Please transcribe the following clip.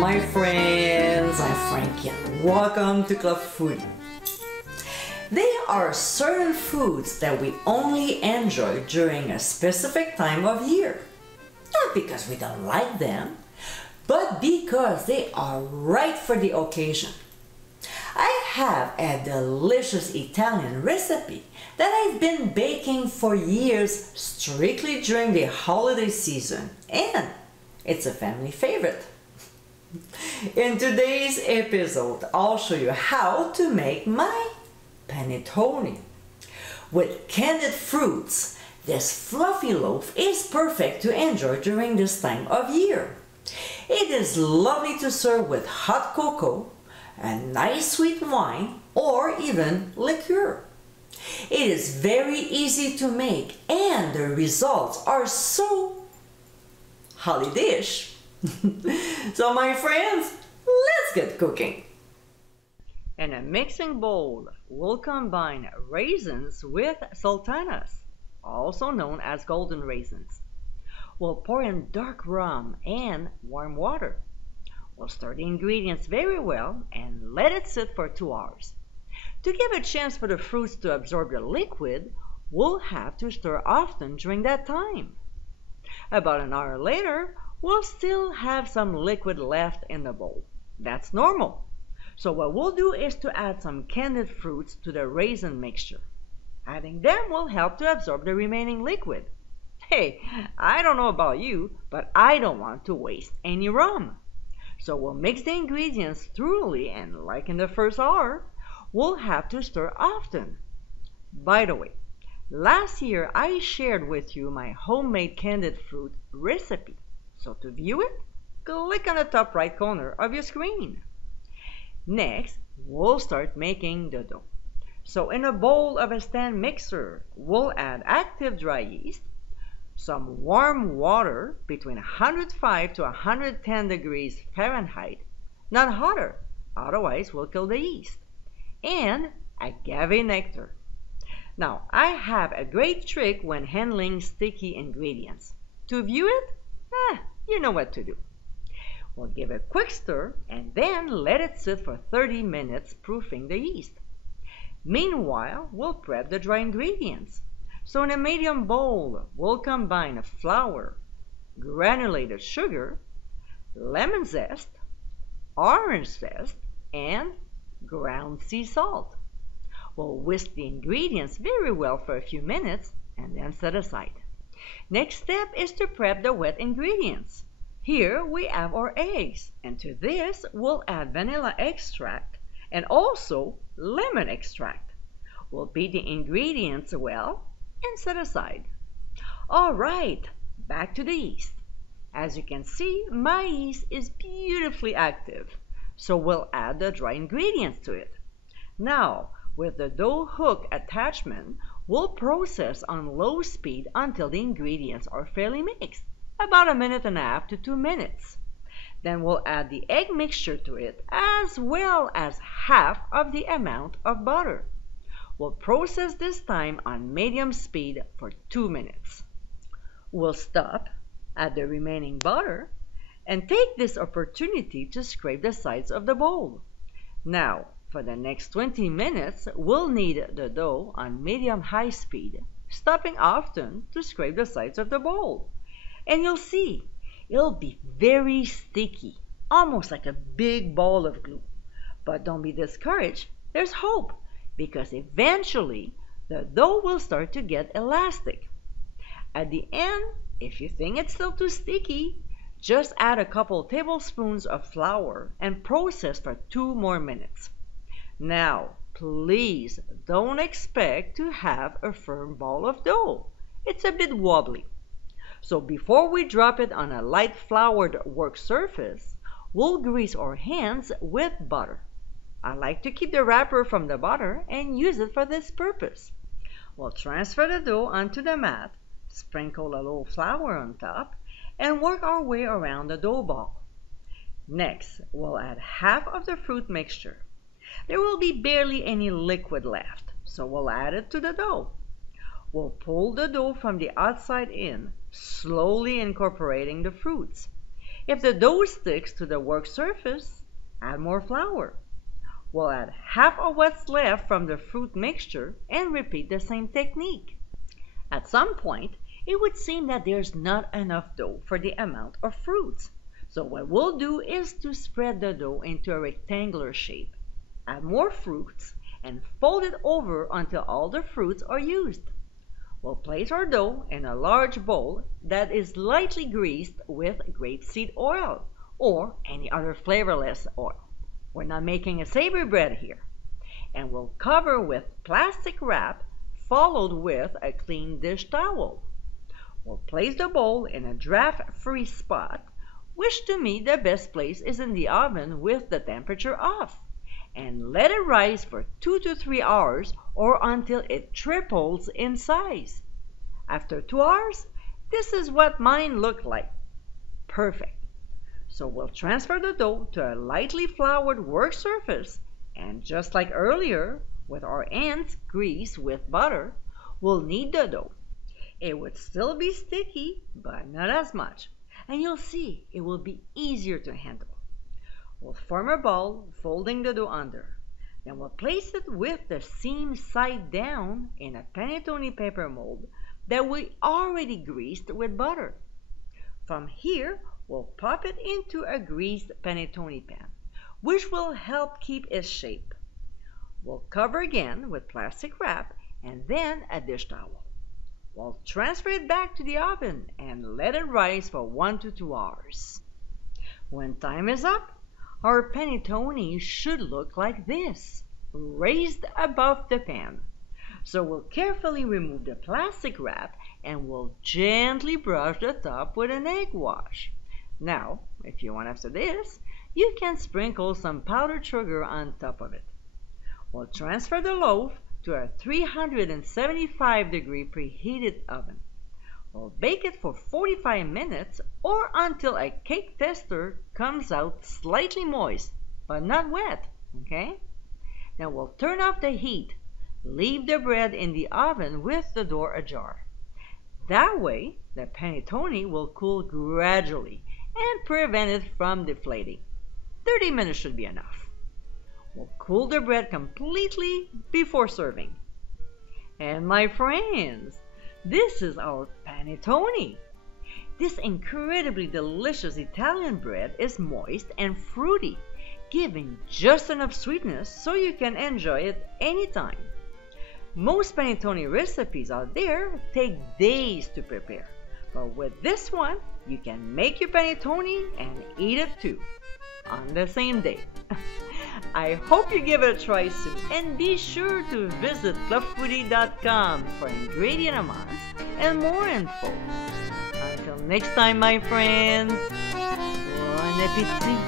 my friends, I'm Frankie and welcome to Club Foodie. There are certain foods that we only enjoy during a specific time of year. Not because we don't like them, but because they are right for the occasion. I have a delicious Italian recipe that I've been baking for years strictly during the holiday season, and it's a family favorite. In today's episode, I'll show you how to make my panettone. With candied fruits, this fluffy loaf is perfect to enjoy during this time of year. It is lovely to serve with hot cocoa, a nice sweet wine, or even liqueur. It is very easy to make and the results are so holiday-ish. So my friends, let's get cooking. In a mixing bowl, we'll combine raisins with sultanas, also known as golden raisins. We'll pour in dark rum and warm water. We'll stir the ingredients very well and let it sit for 2 hours. To give a chance for the fruits to absorb the liquid, we'll have to stir often during that time. About an hour later, we'll still have some liquid left in the bowl. That's normal. So what we'll do is to add some candied fruits to the raisin mixture. Adding them will help to absorb the remaining liquid. Hey, I don't know about you, but I don't want to waste any rum. So we'll mix the ingredients thoroughly, and like in the first hour, we'll have to stir often. By the way, last year I shared with you my homemade candied fruit recipe. So to view it, click on the top right corner of your screen. Next, we'll start making the dough. So in a bowl of a stand mixer, we'll add active dry yeast, some warm water between 105 to 110 degrees Fahrenheit, not hotter, otherwise we'll kill the yeast, and agave nectar. Now, I have a great trick when handling sticky ingredients. To view it, you know what to do. We'll give a quick stir and then let it sit for 30 minutes, proofing the yeast. Meanwhile, we'll prep the dry ingredients. So in a medium bowl, we'll combine flour, granulated sugar, lemon zest, orange zest, and ground sea salt. We'll whisk the ingredients very well for a few minutes and then set aside. Next step is to prep the wet ingredients. Here we have our eggs, and to this we'll add vanilla extract and also lemon extract. We'll beat the ingredients well and set aside. Alright, back to the yeast. As you can see, my yeast is beautifully active, so we'll add the dry ingredients to it. Now, with the dough hook attachment, we'll process on low speed until the ingredients are fairly mixed, about 1.5 minutes to 2 minutes. Then we'll add the egg mixture to it as well as half of the amount of butter. We'll process this time on medium speed for 2 minutes. We'll stop, add the remaining butter, and take this opportunity to scrape the sides of the bowl. Now, for the next 20 minutes, we'll knead the dough on medium-high speed, stopping often to scrape the sides of the bowl. And you'll see, it'll be very sticky, almost like a big ball of glue. But don't be discouraged, there's hope, because eventually the dough will start to get elastic. At the end, if you think it's still too sticky, just add a couple tablespoons of flour and process for 2 more minutes. Now, please don't expect to have a firm ball of dough. It's a bit wobbly. So before we drop it on a light floured work surface, we'll grease our hands with butter. I like to keep the wrapper from the butter and use it for this purpose. We'll transfer the dough onto the mat, sprinkle a little flour on top, and work our way around the dough ball. Next, we'll add half of the fruit mixture. There will be barely any liquid left, so we'll add it to the dough. We'll pull the dough from the outside in, slowly incorporating the fruits. If the dough sticks to the work surface, add more flour. We'll add half of what's left from the fruit mixture and repeat the same technique. At some point, it would seem that there's not enough dough for the amount of fruits. So what we'll do is to spread the dough into a rectangular shape, add more fruits, and fold it over until all the fruits are used. We'll place our dough in a large bowl that is lightly greased with grapeseed oil or any other flavorless oil. We're not making a savory bread here. And we'll cover with plastic wrap followed with a clean dish towel. We'll place the bowl in a draft-free spot, which to me the best place is in the oven with the temperature off, and let it rise for 2 to 3 hours or until it triples in size. After 2 hours, this is what mine looked like. Perfect. So we'll transfer the dough to a lightly floured work surface, and just like earlier, with our ends greased with butter, we'll knead the dough. It would still be sticky, but not as much, and you'll see it will be easier to handle. We'll form a ball, folding the dough under. Then we'll place it with the seam side down in a panettone paper mold that we already greased with butter. From here, we'll pop it into a greased panettone pan, which will help keep its shape. We'll cover again with plastic wrap and then a dish towel. We'll transfer it back to the oven and let it rise for 1 to 2 hours. When time is up, our panettone should look like this, raised above the pan. So we'll carefully remove the plastic wrap and we'll gently brush the top with an egg wash. Now, if you want after this, you can sprinkle some powdered sugar on top of it. We'll transfer the loaf to a 375-degree preheated oven. We'll bake it for 45 minutes or until a cake tester comes out slightly moist, but not wet, okay? Now we'll turn off the heat. Leave the bread in the oven with the door ajar. That way, the panettone will cool gradually and prevent it from deflating. 30 minutes should be enough. We'll cool the bread completely before serving. And my friends, this is our panettone. This incredibly delicious Italian bread is moist and fruity, giving just enough sweetness so you can enjoy it anytime. Most panettone recipes out there take days to prepare, but with this one, you can make your panettone and eat it too, on the same day. I hope you give it a try soon, and be sure to visit clubfoodie.com for ingredient amounts and more info. Until next time, my friends, bon appétit!